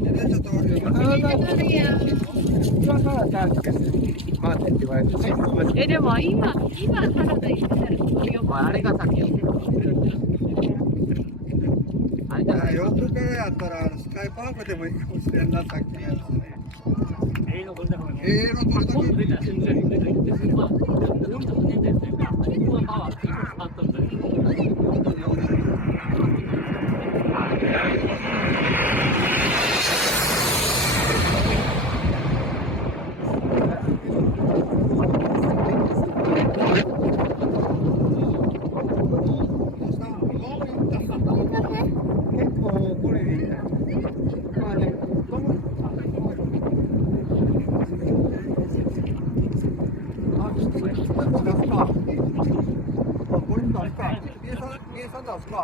ちょっと待って。今からダークです。待ってって言われて。でも今サラダ入れたらあれが先や。あれじゃない。横からやったらスカイパークでもいいかもしれんな、さっきのやつね。のどれだけ。結構これでいいね。まあね、出すか。これ出すか。計算出すか。